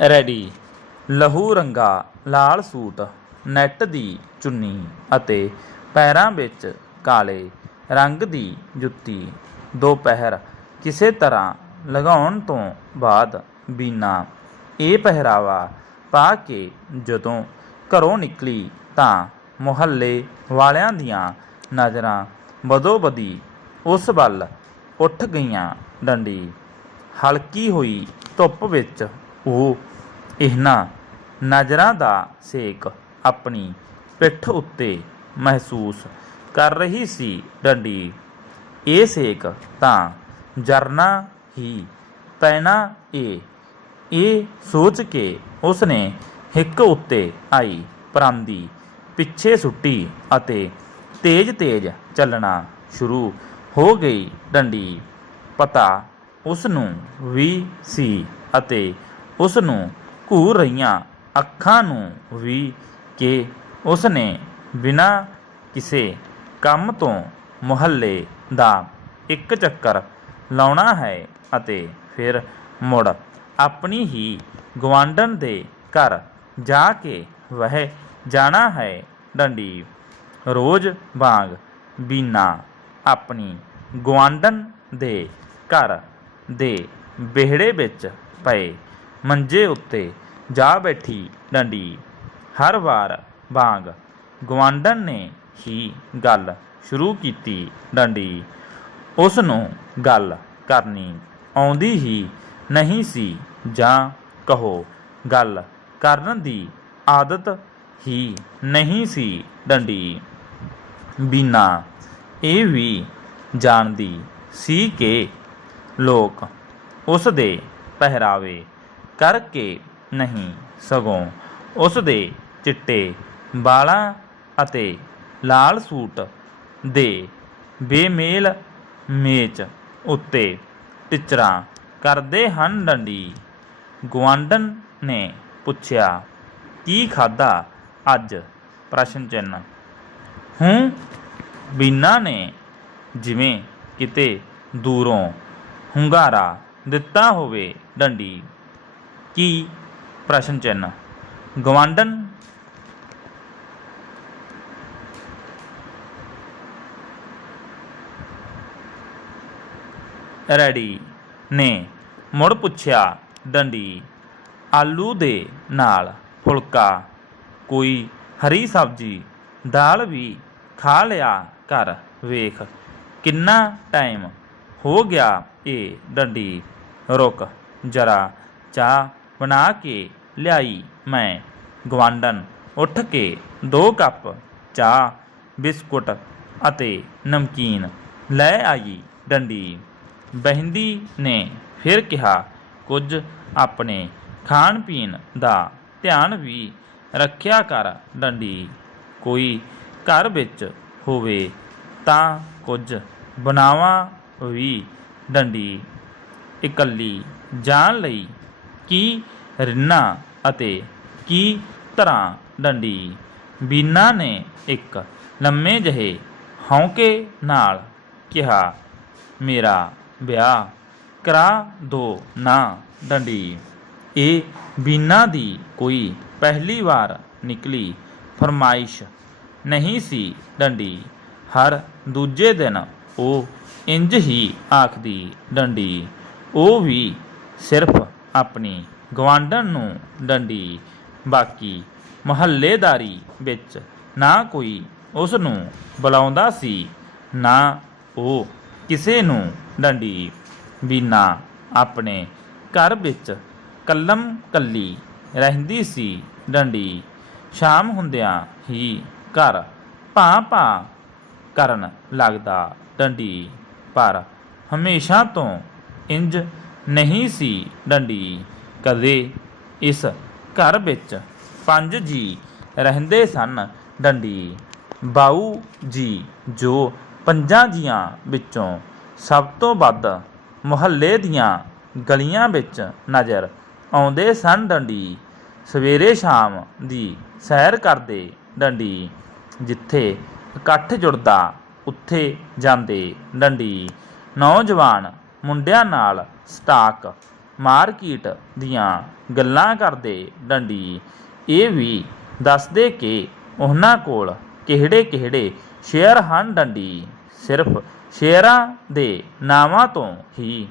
Ready. ਲਹੂ ਰੰਗਾ, ਲਾਲ suit, net ਦੀ ਚੁੰਨੀ ਅਤੇ ਪੈਰਾਂ ਵਿੱਚ ਕਾਲੇ ਰੰਗ ਦੀ ਜੁੱਤੀ। ਦੁਪਹਿਰ ਕਿਸੇ ਤਰ੍ਹਾਂ ਲਗਾਉਣ ਤੋਂ ਬਾਅਦ ਬੀਨਾ। ਇਹ ਪਹਿਰਾਵਾ ਪਾ ਕੇ ਜਦੋਂ ਘਰੋਂ ਨਿਕਲੀ ਤਾਂ ਮੁਹੱਲੇ ਵਾਲਿਆਂ ਦੀਆਂ ਨਜ਼ਰਾਂ ਬਦੋ-ਬਦੀ ਉਸ ਵੱਲ ਉੱਠ ਗਈਆਂ ਡੰਡੀ। ਹਲਕੀ ਹੋਈ ਧੁੱਪ ਵਿੱਚ ਉਹ ਇਹਨਾਂ ਨਜ਼ਰਾਂ ਦਾ ਸੇਕ ਆਪਣੀ ਪਿੱਠ ਉੱਤੇ ਮਹਿਸੂਸ ਕਰ ਰਹੀ ਸੀ ਡੰਡੀ। ਇਹ ਸੇਕ ਤਾਂ ਜਰਨਾ ਹੀ ਪੈਣਾ ਏ। ਇਹ ਸੋਚ ਕੇ ਉਸਨੇ ਹਿੱਕ ਉੱਤੇ ਆਈ ਪਰਾਂਦੀ, ਪਿੱਛੇ ਸੁੱਟੀ ਅਤੇ ਤੇਜ਼-ਤੇਜ਼ ਚੱਲਣਾ ਸ਼ੁਰੂ ਹੋ ਗਈ ਡੰਡੀ। ਪਤਾ ਉਸ ਨੂੰ ਵੀ ਸੀ ਅਤੇ ਉਸ ਨੂੰ ਘੂਰ ਰਹੀਆਂ ਅੱਖਾਂ ਨੂੰ ਵੀ ਕਿ ਉਸ ਨੇ ਬਿਨਾਂ ਕਿਸੇ ਕੰਮ ਤੋਂ ਮੁਹੱਲੇ ਦਾ ਇੱਕ ਚੱਕਰ ਲਾਉਣਾ ਹੈ ਅਤੇ ਫਿਰ ਮੁੜ ਆਪਣੀ ਹੀ ਗਵਾਂਢਣ ਦੇ ਘਰ ਜਾ ਕੇ ਵਹਿ ਜਾਣਾ ਹੈ। ਡੰਡੀ ਰੋਜ਼ ਵਾਂਗ ਬੀਨਾ ਆਪਣੀ ਗਵਾਂਢਣ ਦੇ ਘਰ ਦੇ ਵਿਹੜੇ ਵਿੱਚ ਪਏ ਮੰਜੇ ਉੱਤੇ ਜਾ ਬੈਠੀ ਡੰਡੀ। ਹਰ ਵਾਰ ਵਾਂਗ ਗਵਾਂਢਣ ਨੇ ਹੀ ਗੱਲ ਸ਼ੁਰੂ ਕੀਤੀ ਡੰਡੀ। ਉਸ ਨੂੰ ਗੱਲ ਕਰਨੀ ਆਉਂਦੀ ਹੀ ਨਹੀਂ ਸੀ ਜਾਂ ਕਹੋ, ਗੱਲ ਕਰਨ ਦੀ ਆਦਤ ਹੀ ਨਹੀਂ ਸੀ ਡੰਡੀ। ਬੀਨਾ ਇਹ ਵੀ ਜਾਣਦੀ ਸੀ ਕਿ ਲੋਕ ਉਸ ਦੇ ਪਹਿਰਾਵੇ ਕਰਕੇ ਨਹੀਂ ਸਗੋਂ ਉਸ ਦੇ ਚਿੱਟੇ ਵਾਲਾਂ ਅਤੇ ਲਾਲ ਸੂਟ ਦੇ ਬੇਮੇਲ ਮੇਚ ਉੱਤੇ ਟਿਚਰਾਂ ਕਰਦੇ ਹਨ ਡੰਡੀ। ਗਵਾਂਡਨ ਨੇ ਪੁੱਛਿਆ, ਕੀ ਖਾਦਾ ਅੱਜ? ਪ੍ਰਸ਼ਨ ਚਿੰਨ ਹੂੰ, ਬੀਨਾ ਨੇ ਜਿਵੇਂ ਕਿਤੇ ਦੂਰੋਂ ਹੁੰਗਾਰਾ ਦਿੱਤਾ ਹੋਵੇ ਡੰਡੀ। ਕੀ ਪ੍ਰਸ਼ਨ ਚਿੰਨ ਗਵਾਂਡਨ ਰੈਡੀ ਨੇ ਮੁੜ ਪੁੱਛਿਆ ਡੰਡੀ ਆਲੂ ਦੇ ਨਾਲ ਫੁਲਕਾ ਕੋਈ ਹਰੀ ਸਬਜ਼ੀ ਦਾਲ ਵੀ ਖਾ ਲਿਆ ਕਰ ਵੇਖ ਕਿੰਨਾ ਟਾਈਮ ਹੋ ਗਿਆ ਇਹ ਡੰਡੀ ਰੁਕ ਜਰਾ ਚਾਹ ਬਣਾ ਕੇ ਲਿਆਈ ਮੈਂ। ਗਵਾਂਡਨ ਉੱਠ ਕੇ ਦੋ ਕੱਪ ਚਾਹ, ਬਿਸਕੁਟ ਅਤੇ ਨਮਕੀਨ ਲੈ ਆਈ ਡੰਡੀ। ਬਹਿੰਦੀ ਨੇ ਫਿਰ ਕਿਹਾ, ਕੁਝ ਆਪਣੇ ਖਾਣ ਪੀਣ ਦਾ ਧਿਆਨ ਵੀ ਰੱਖਿਆ ਕਰ ਡੰਡੀ। ਕੋਈ ਘਰ ਵਿੱਚ ਹੋਵੇ ਤਾਂ ਕੁਝ ਬਣਾਵਾ ਵੀ ਡੰਡੀ। ਇਕੱਲੀ ਜਾਣ ਲਈ ਕੀ ਰਿੰਨਾ ਅਤੇ ਕੀ ਤਰ੍ਹਾਂ ਡੰਡੀ? ਬੀਨਾ ਨੇ ਇੱਕ ਲੰਮੇ ਜਿਹੇ ਹੌਂਕੇ ਨਾਲ ਕਿਹਾ, ਮੇਰਾ ਵਿਆਹ ਕਰਾ ਦੋ ਨਾ ਡੰਡੀ। ਇਹ ਬੀਨਾ ਦੀ ਕੋਈ ਪਹਿਲੀ ਵਾਰ ਨਿਕਲੀ ਫਰਮਾਇਸ਼ ਨਹੀਂ ਸੀ ਡੰਡੀ। ਹਰ ਦੂਜੇ ਦਿਨ ਉਹ ਇੰਜ ਹੀ ਆਖਦੀ, ਡੰਡੀ, ਉਹ ਵੀ ਸਿਰਫ ਆਪਣੀ ਗਵਾਂਢਣ ਨੂੰ ਡੰਡੀ। ਬਾਕੀ ਮਹੱਲੇਦਾਰੀ ਵਿੱਚ ਨਾ ਕੋਈ ਉਸ ਨੂੰ ਬੁਲਾਉਂਦਾ ਸੀ, ਨਾ ਉਹ ਕਿਸੇ ਨੂੰ ਡੰਡੀ। ਬੀਨਾ ਆਪਣੇ ਘਰ ਵਿੱਚ ਕੱਲਮ ਕੱਲੀ ਰਹਿੰਦੀ ਸੀ ਡੰਡੀ। ਸ਼ਾਮ ਹੁੰਦਿਆਂ ਹੀ ਘਰ ਭਾਂ ਭਾਂ ਕਰਨ ਲੱਗਦਾ ਡੰਡੀ। ਪਰ ਹਮੇਸ਼ਾ ਤੋਂ ਇੰਜ ਨਹੀਂ ਸੀ ਡੰਡੀ। ਕਦੇ ਇਸ ਘਰ ਵਿੱਚ ਪੰਜ ਜੀ ਰਹਿੰਦੇ ਸਨ ਡੰਡੀ। ਬਾਊ ਜੀ ਜੋ ਪੰਜਾਂ ਜੀਆਂ ਵਿੱਚੋਂ ਸਭ ਤੋਂ ਵੱਧ ਮੁਹੱਲੇ ਦੀਆਂ ਗਲੀਆਂ ਵਿੱਚ ਨਜ਼ਰ ਆਉਂਦੇ ਸਨ ਡੰਡੀ। ਸਵੇਰੇ ਸ਼ਾਮ ਦੀ ਸੈਰ ਕਰਦੇ ਡੰਡੀ, ਜਿੱਥੇ ਇਕੱਠ ਜੁੜਦਾ ਉੱਥੇ ਜਾਂਦੇ ਡੰਡੀ। ਨੌਜਵਾਨ ਮੁੰਡਿਆਂ ਨਾਲ ਸਟਾਕ ਮਾਰਕੀਟ ਦੀਆਂ ਗੱਲਾਂ ਕਰਦੇ ਡੰਡੀ। ਇਹ ਵੀ ਦੱਸਦੇ ਕਿ ਉਹਨਾਂ ਕੋਲ ਕਿਹੜੇ ਕਿਹੜੇ ਸ਼ੇਅਰ ਹਨ ਡੰਡੀ। ਸਿਰਫ ਸ਼ੇਅਰਾਂ ਦੇ ਨਾਵਾਂ ਤੋਂ ਹੀ